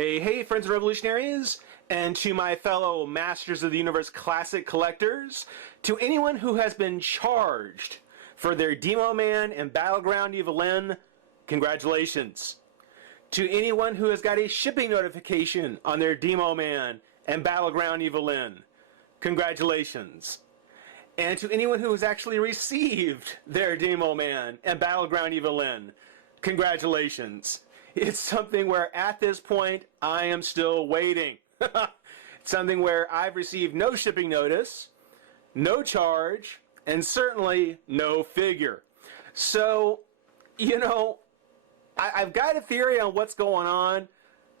Hey, friends and revolutionaries, and to my fellow Masters of the Universe classic collectors, to anyone who has been charged for their Demo Man and Battleground Evelyn, congratulations. To anyone who has got a shipping notification on their Demo Man and Battleground Evelyn, congratulations. And to anyone who has actually received their Demo Man and Battleground Evelyn, congratulations. It's something where at this point I am still waiting. It's something where I've received no shipping notice, no charge, and certainly no figure. So, I've got a theory on what's going on.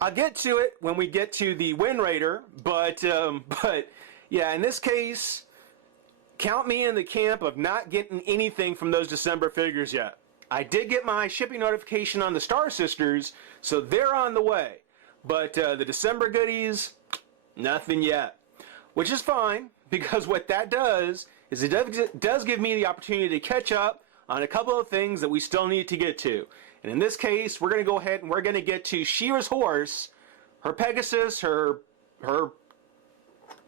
I'll get to it when we get to the Wind Raider, but yeah, in this case, count me in the camp of not getting anything from those December figures yet. I did get my shipping notification on the Star Sisters, so they're on the way. But the December goodies, nothing yet. Which is fine, because what that does is it does give me the opportunity to catch up on a couple of things that we still need to get to. And in this case, we're going to go ahead and we're going to get to She-Ra's horse, her Pegasus, her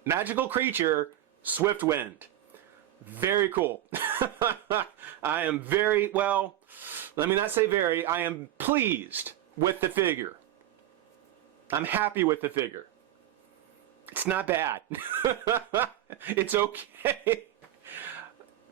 magical creature, Swiftwind. Very cool. I am very, well, let me not say very, I am pleased with the figure. I'm happy with the figure. It's not bad. It's okay.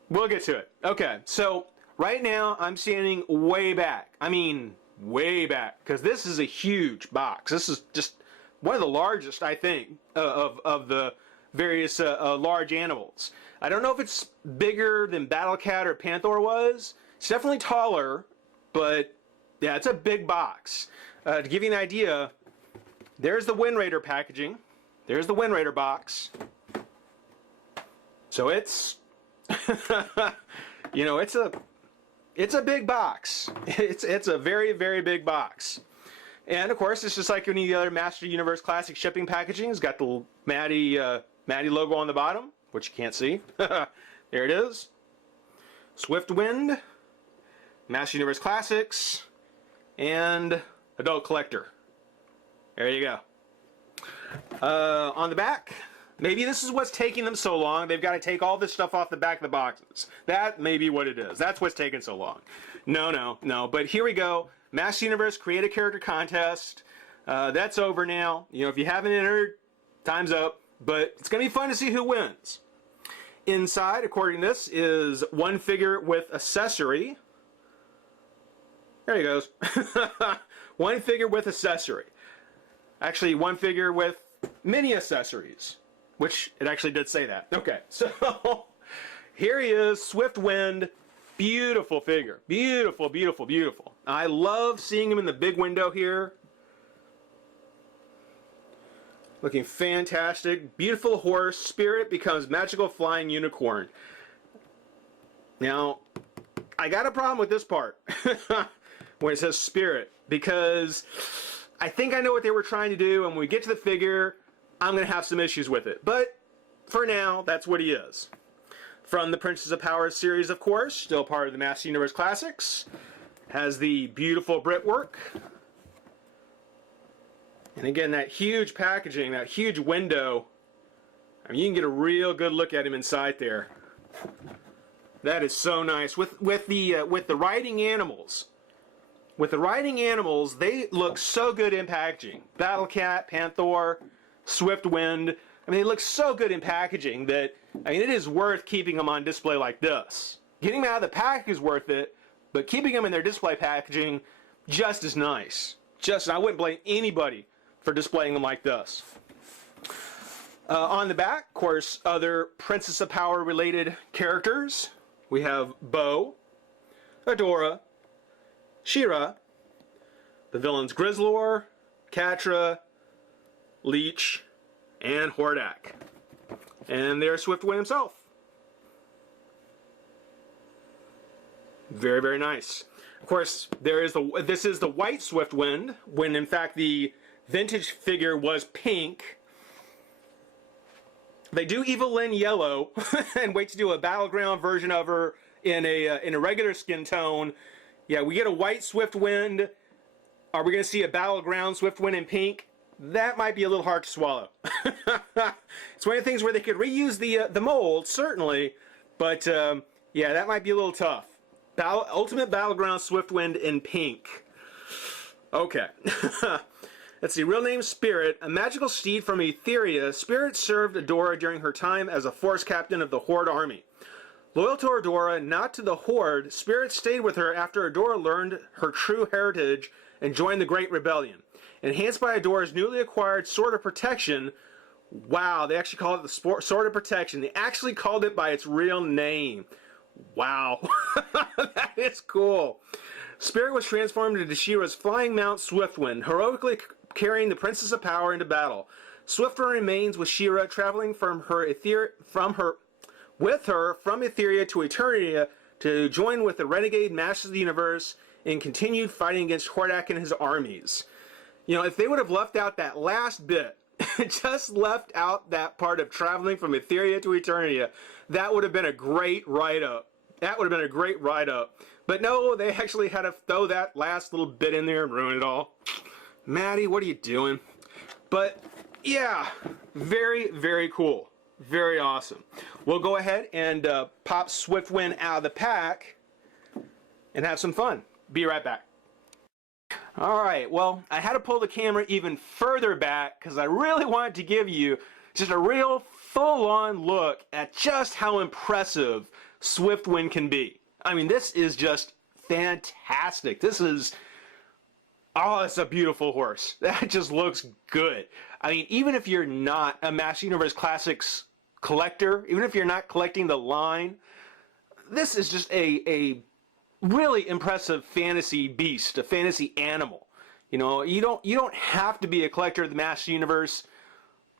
We'll get to it. Okay, so right now I'm standing way back. I mean, way back, because this is a huge box. This is just one of the largest, I think, of the various large animals. I don't know if it's bigger than Battle Cat or Panther was. It's definitely taller, but yeah, it's a big box. To give you an idea, there's the Wind Raider packaging. There's the Wind Raider box. So it's, it's a big box. It's a very, very big box. And of course, it's just like any of the other Master Universe Classic shipping packaging. It's got the Maddie logo on the bottom, which you can't see. There it is. Swiftwind, Master Universe Classics, and Adult Collector. There you go. On the back, maybe this is what's taking them so long. They've got to take all this stuff off the back of the boxes. That may be what it is. That's what's taking so long. No. But here we go. Master Universe Create a Character Contest. That's over now. If you haven't entered, time's up. But it's going to be fun to see who wins. Inside, according to this, is one figure with accessory. There he goes. One figure with accessory. Actually, one figure with mini accessories. Which, it actually did say that. Okay, so here he is, Swiftwind. Beautiful figure. Beautiful, beautiful, beautiful. I love seeing him in the big window here. Looking fantastic. Beautiful horse. Spirit becomes magical flying unicorn. Now, I got a problem with this part when it says spirit, because I think I know what they were trying to do, and when we get to the figure, I'm going to have some issues with it. But for now, that's what he is. From the Princess of Power series, of course, still part of the Master Universe Classics. Has the beautiful Britwork. And again, that huge packaging, that huge window. I mean, you can get a real good look at him inside there. That is so nice. With the riding animals. With the riding animals, they look so good in packaging. Battle Cat, Panther, Swiftwind. I mean, they look so good in packaging that, I mean, it is worth keeping them on display like this. Getting them out of the pack is worth it, but keeping them in their display packaging just as nice. I wouldn't blame anybody for displaying them like this. On the back, of course, other Princess of Power related characters. We have Bo, Adora, She-Ra, the villains Grizzlor, Catra, Leech, and Hordak. And there's Swiftwind himself. Very, very nice. Of course, this is the white Swiftwind, when in fact the vintage figure was pink. They do Evelyn yellow and wait to do a battleground version of her in a regular skin tone. Yeah, we get a white Swiftwind. Are we going to see a battleground Swiftwind in pink? that might be a little hard to swallow. It's one of the things where they could reuse the mold, certainly, but yeah, that might be a little tough. Ultimate Battleground Swiftwind in pink. Okay. Let's see. Real name Spirit, a magical steed from Etheria. Spirit served Adora during her time as a force captain of the Horde army. Loyal to Adora, not to the Horde, Spirit stayed with her after Adora learned her true heritage and joined the Great Rebellion. Enhanced by Adora's newly acquired Sword of Protection. Wow, they actually called it the Sword of Protection. They actually called it by its real name. Wow. That is cool. Spirit was transformed into She-Ra's flying mount Swiftwind, heroically carrying the Princess of Power into battle. Swiftwind remains with She-Ra, traveling from Etheria to Eternia to join with the renegade Masters of the Universe in continued fighting against Hordak and his armies. You know, if they would have left out that last bit, just left out that part of traveling from Etheria to Eternia, that would have been a great write-up. That would have been a great write-up. But no, they actually had to throw that last little bit in there and ruin it all. Maddie, what are you doing? But yeah, very, very cool. Very awesome. We'll go ahead and pop Swiftwind out of the pack and have some fun. Be right back. Alright, well, I had to pull the camera even further back because I really wanted to give you just a real full-on look at just how impressive Swiftwind can be. I mean, this is just fantastic. This is... oh, it's a beautiful horse. That just looks good. I mean, even if you're not a Master Universe Classics collector, even if you're not collecting the line, this is just a really impressive fantasy beast, a fantasy animal. You know, you don't have to be a collector of the Master Universe.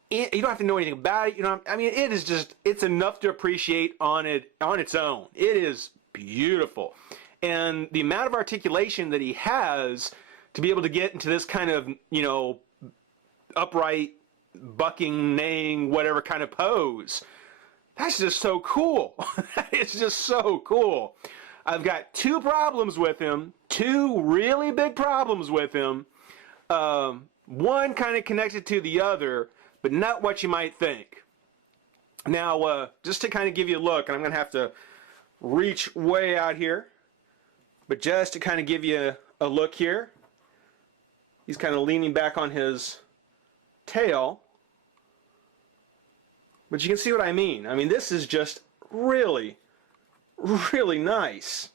You don't have to know anything about it. You know, I mean, it is just, it's enough to appreciate on its own. It is beautiful. And the amount of articulation that he has to be able to get into this kind of, you know, upright, bucking, neighing, whatever kind of pose, that's just so cool. It's just so cool. I've got two problems with him, two really big problems with him. One kind of connected to the other, but not what you might think. Now, just to kind of give you a look, and I'm going to have to reach way out here, but just to kind of give you a look here, he's kind of leaning back on his tail, but you can see what I mean. I mean, this is just really, really nice.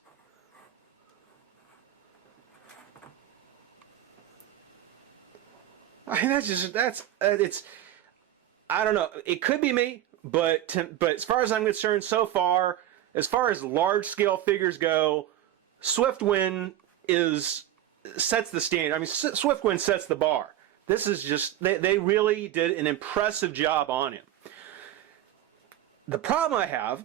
I mean, it's, I don't know, it could be me, but as far as I'm concerned so far, as far as large scale figures go, Swiftwind sets the standard. I mean, Swiftwind sets the bar. This is just, they really did an impressive job on him. The problem I have,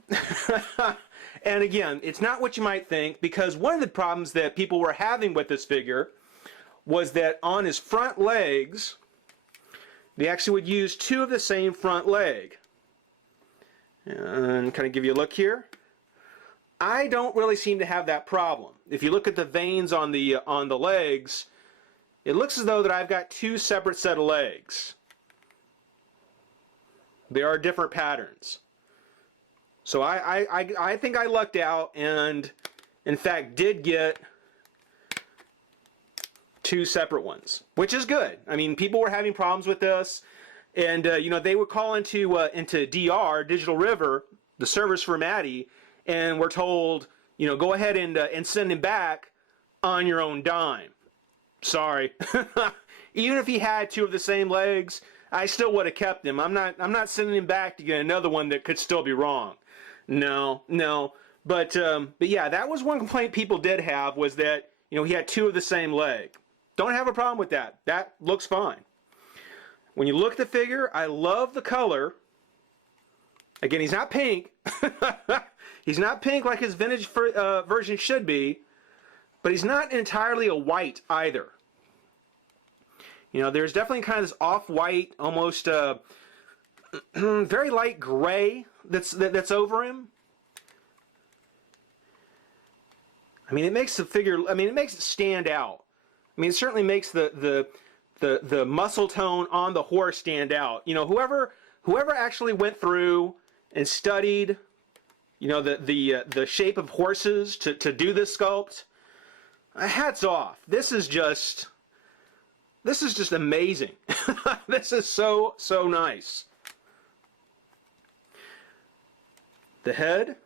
and again, it's not what you might think, because one of the problems that people were having with this figure was that on his front legs, they actually would use two of the same front leg. And kind of give you a look here. I don't really seem to have that problem. If you look at the veins on the legs, it looks as though that I've got two separate set of legs. They are different patterns. So I think I lucked out and, in fact, did get two separate ones, which is good. I mean, people were having problems with this, and you know, they would call into DR, Digital River, the servers for Maddie, and we're told, you know, go ahead and send him back on your own dime. Sorry. Even if he had two of the same legs, I still would have kept him. I'm not sending him back to get another one that could still be wrong. No. But yeah, that was one complaint people did have, was that, you know, he had two of the same leg. Don't have a problem with that. That looks fine. When you look at the figure, I love the color. Again, he's not pink. He's not pink like his vintage version should be, but he's not entirely a white either. You know, there's definitely kind of this off-white, almost very light gray that's over him. I mean, it makes the figure, I mean, it makes it stand out. I mean, it certainly makes the the muscle tone on the horse stand out. You know, whoever actually went through and studied, you know, the shape of horses to do this sculpt, hats off. This is just amazing. This is so nice. The head,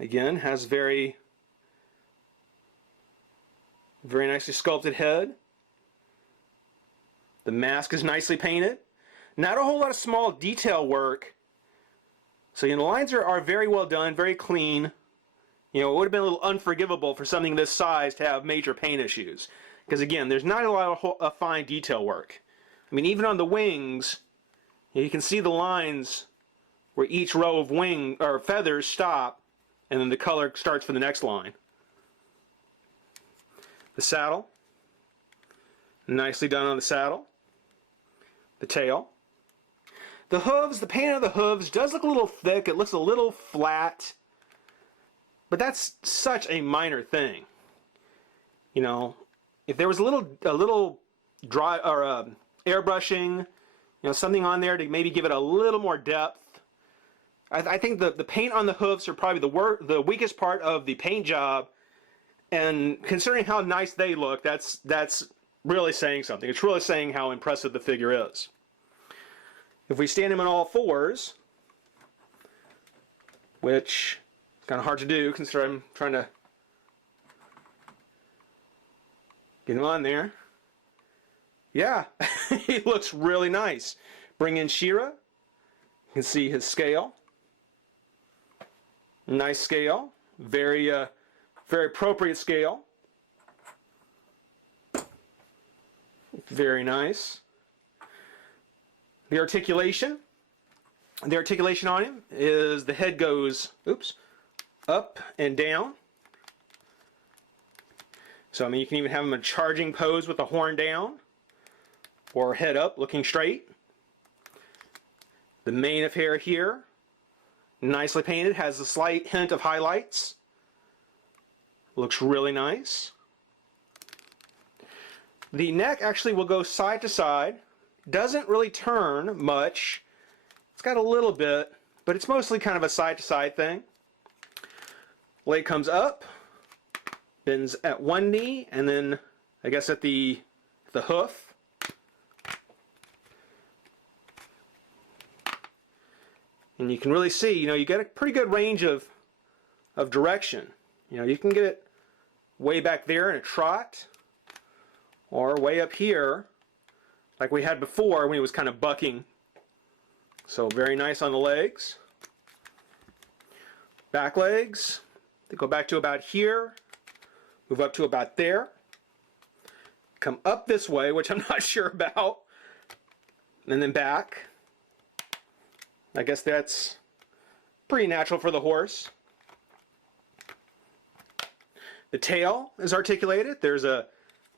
again, has very nicely sculpted head. The mask is nicely painted. Not a whole lot of small detail work. So, you know, the lines are very well done, very clean. You know, it would have been a little unforgivable for something this size to have major paint issues. Because again, there's not a lot of fine detail work. I mean, even on the wings, you can see the lines where each row of wing or feathers stop, and then the color starts for the next line. The saddle, nicely done on the saddle. The tail. The hooves, the paint on the hooves does look a little thick. It looks a little flat, but that's such a minor thing. You know, if there was a little dry or airbrushing, you know, something on there to maybe give it a little more depth. I think the paint on the hoofs are probably the weakest part of the paint job, and considering how nice they look, that's really saying something. It's really saying how impressive the figure is. If we stand him on all fours, which is kind of hard to do considering I'm trying to get him on there. Yeah, he looks really nice. Bring in Shira. You can see his scale. Nice scale. Very appropriate scale. Very nice. The articulation on him is the head goes, up and down. So, I mean, you can even have him in a charging pose with the horn down, or head up, looking straight. The mane of hair here, nicely painted, has a slight hint of highlights. Looks really nice. The neck actually will go side to side. Doesn't really turn much. It's got a little bit, but it's mostly kind of a side-to-side thing. Leg comes up, bends at one knee, and then I guess at the hoof. And you can really see, you know, you get a pretty good range of direction. You know, you can get it way back there in a trot, or way up here, like we had before when he was kind of bucking. So very nice on the legs. Back legs, they go back to about here, move up to about there, come up this way, which I'm not sure about, and then back. I guess that's pretty natural for the horse. The tail is articulated. There's a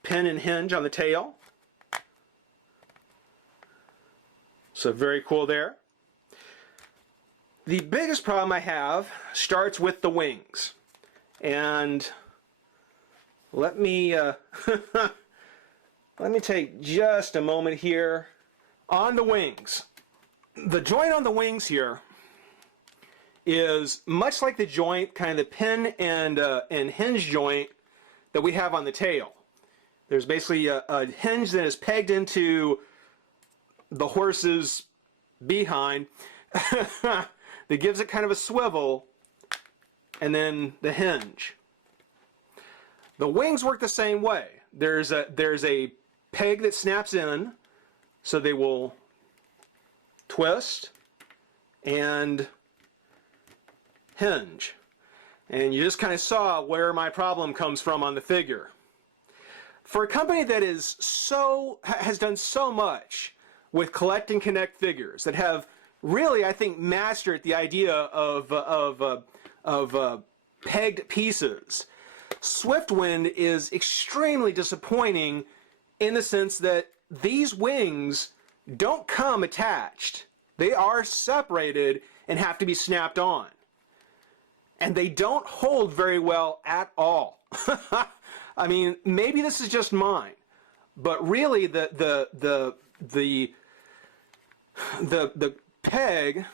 pin and hinge on the tail. So very cool there. The biggest problem I have starts with the wings. And let me let me take just a moment here on the wings. The joint on the wings here is much like the joint, kind of the pin and hinge joint that we have on the tail. There's basically a hinge that is pegged into the horse's behind that gives it kind of a swivel, and then the hinge. The wings work the same way. There's a peg that snaps in, so they will twist and hinge. And you just kind of saw where my problem comes from on the figure. For a company that has done so much with collect and connect figures, that have really, I think, mastered the idea of pegged pieces, Swiftwind is extremely disappointing in the sense that these wings don't come attached. They are separated and have to be snapped on. And they don't hold very well at all. I mean, maybe this is just mine, but really the peg,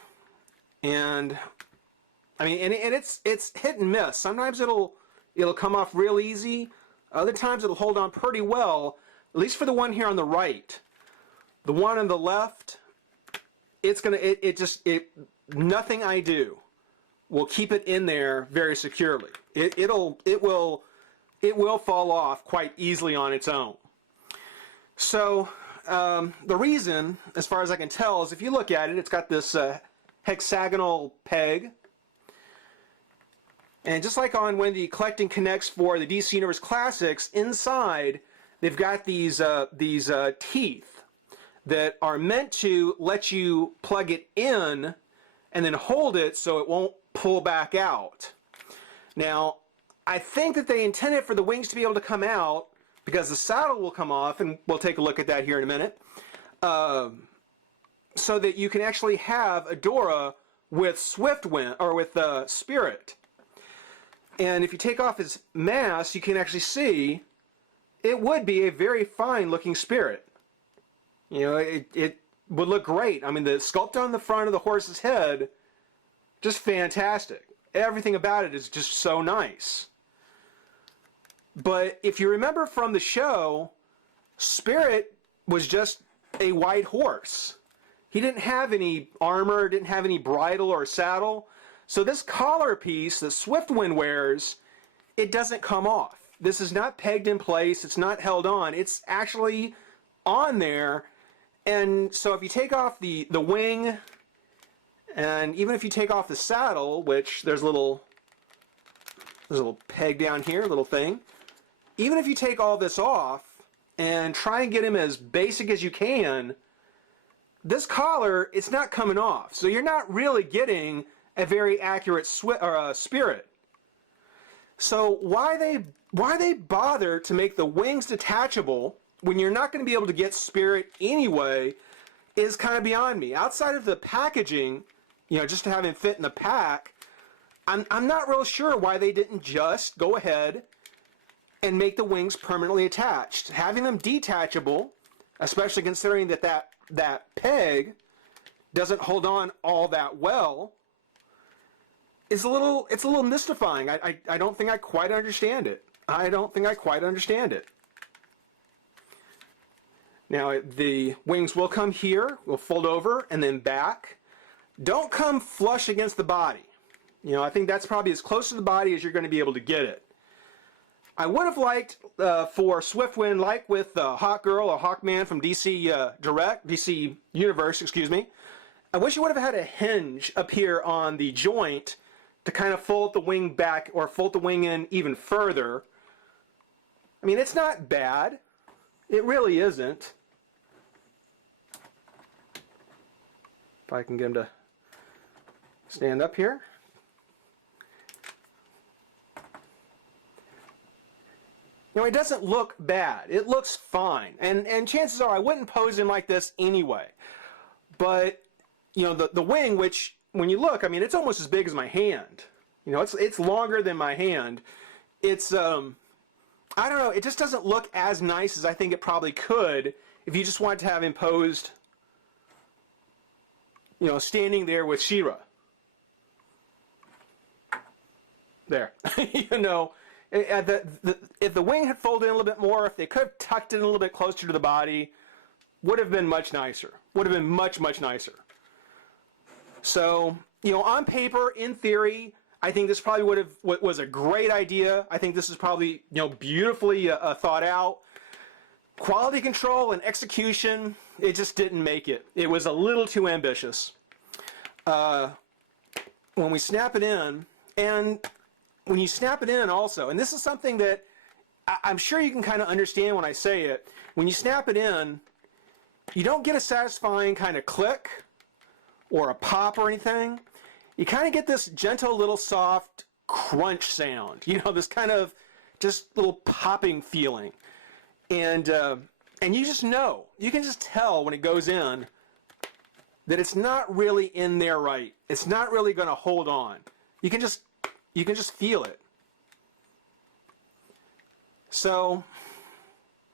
and I mean, and it's hit and miss. Sometimes it'll come off real easy. Other times it'll hold on pretty well. At least for the one here on the right. The one on the left, nothing I do will keep it in there very securely. It will fall off quite easily on its own. So the reason, as far as I can tell, is if you look at it, it's got this hexagonal peg. And just like on when the collecting connects for the DC Universe Classics, inside they've got these teeth that are meant to let you plug it in and then hold it so it won't pull back out. Now, I think that they intended for the wings to be able to come out because the saddle will come off, and we'll take a look at that here in a minute, so that you can actually have Adora with Swiftwind, or with Spirit. And if you take off his mask, you can actually see it would be a very fine looking Spirit. You know, it would look great. I mean, the sculpt on the front of the horse's head, just fantastic. Everything about it is just so nice. But if you remember from the show, Spirit was just a white horse. He didn't have any armor, didn't have any bridle or saddle. So this collar piece that Swiftwind wears, it doesn't come off. This is not pegged in place. It's not held on. It's actually on there. And so if you take off the wing, and even if you take off the saddle, which there's a little peg down here, a little thing. Even if you take all this off and try and get him as basic as you can, this collar, it's not coming off. So you're not really getting a very accurate Spirit. So why they bother to make the wings detachable when you're not going to be able to get Spirit anyway is kind of beyond me. Outside of the packaging, you know, just to have him fit in the pack, I'm not real sure why they didn't just go ahead and make the wings permanently attached. Having them detachable, especially considering that peg doesn't hold on all that well, it's a little mystifying. I don't think I quite understand it. I don't think I quite understand it. Now the wings will come here, will fold over and then back. Don't come flush against the body. You know, I think that's probably as close to the body as you're going to be able to get it. I would have liked for Swiftwind, like with Hawkgirl or Hawkman from DC Universe, excuse me. I wish you would have had a hinge up here on the joint to kind of fold the wing back or fold the wing in even further. I mean, it's not bad. It really isn't. If I can get him to stand up here. You know, it doesn't look bad. It looks fine. And chances are I wouldn't pose him like this anyway. But, you know, the wing, which, when you look, I mean, it's almost as big as my hand. You know, it's longer than my hand. It's, I don't know, it just doesn't look as nice as I think it probably could if you just wanted to have him posed, you know, standing there with She-Ra. There. You know, if the wing had folded in a little bit more, if they could have tucked it a little bit closer to the body, would have been much nicer. Would have been much, much nicer. So, you know, on paper, in theory, I think this probably was a great idea. I think this is probably, you know, beautifully thought out. Quality control and execution, it just didn't make it. It was a little too ambitious. When we snap it in, and when you snap it in also, and this is something that I'm sure you can kind of understand when I say it, when you snap it in, you don't get a satisfying kind of click or a pop or anything. You kind of get this gentle little soft crunch sound, you know, this kind of just little popping feeling. And you just know, you can just tell when it goes in that it's not really in there right. It's not really going to hold on. You can just feel it. So,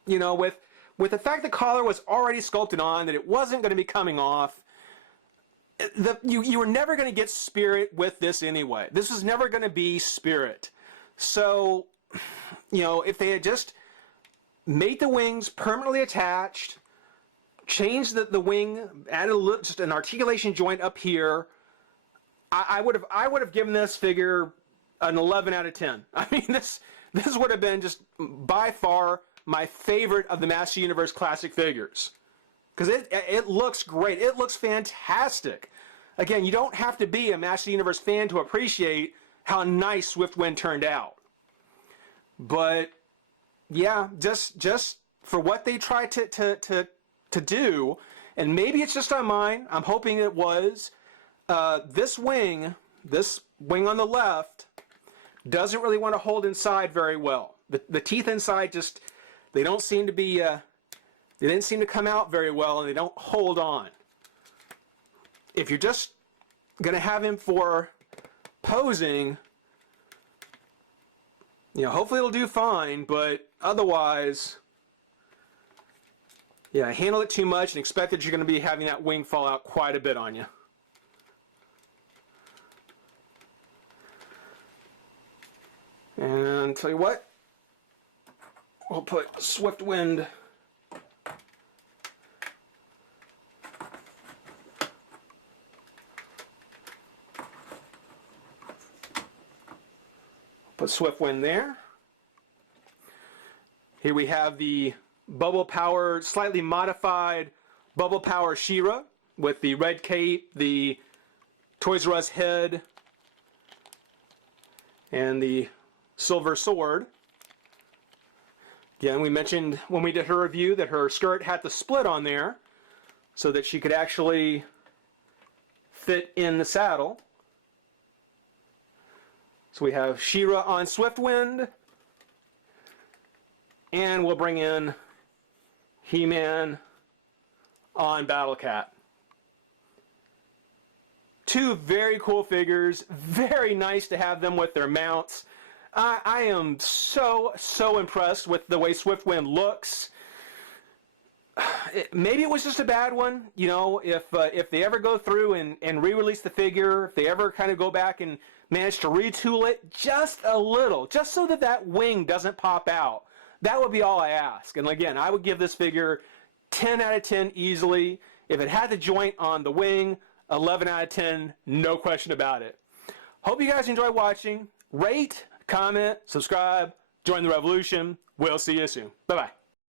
you know, with with the fact the collar was already sculpted on, that it wasn't going to be coming off, you were never going to get Spirit with this anyway. This was never going to be Spirit. So, you know, if they had just made the wings permanently attached, changed the wing, added just an articulation joint up here, I would have given this figure an 11 out of 10. I mean, this would have been just by far my favorite of the Master Universe Classic figures. Because it looks great. It looks fantastic. Again, you don't have to be a Master Universe fan to appreciate how nice Swiftwind turned out. But yeah, just for what they tried to do, and maybe it's just on mine, I'm hoping it was, this wing on the left doesn't really want to hold inside very well. The teeth inside just, they don't seem to be, they didn't seem to come out very well, and they don't hold on. If you're just going to have him for posing, you know, hopefully it'll do fine, but otherwise, yeah, handle it too much and expect that you're going to be having that wing fall out quite a bit on you. And tell you what, we'll put Swiftwind there. Here we have the Bubble Power, slightly modified Bubble Power She-Ra with the red cape, the Toys R Us head, and the silver sword. Again, we mentioned when we did her review that her skirt had the split on there so that she could actually fit in the saddle. So we have She-Ra on Swiftwind, and we'll bring in He-Man on Battle Cat. Two very cool figures, very nice to have them with their mounts. I am so impressed with the way Swiftwind looks. Maybe it was just a bad one, you know, if they ever go through and re-release the figure, if they ever kind of go back and manage to retool it just a little, just so that wing doesn't pop out. That would be all I ask. And again, I would give this figure 10 out of 10 easily. If it had the joint on the wing, 11 out of 10, no question about it. Hope you guys enjoy watching. Rate, comment, subscribe, join the revolution. We'll see you soon. Bye-bye.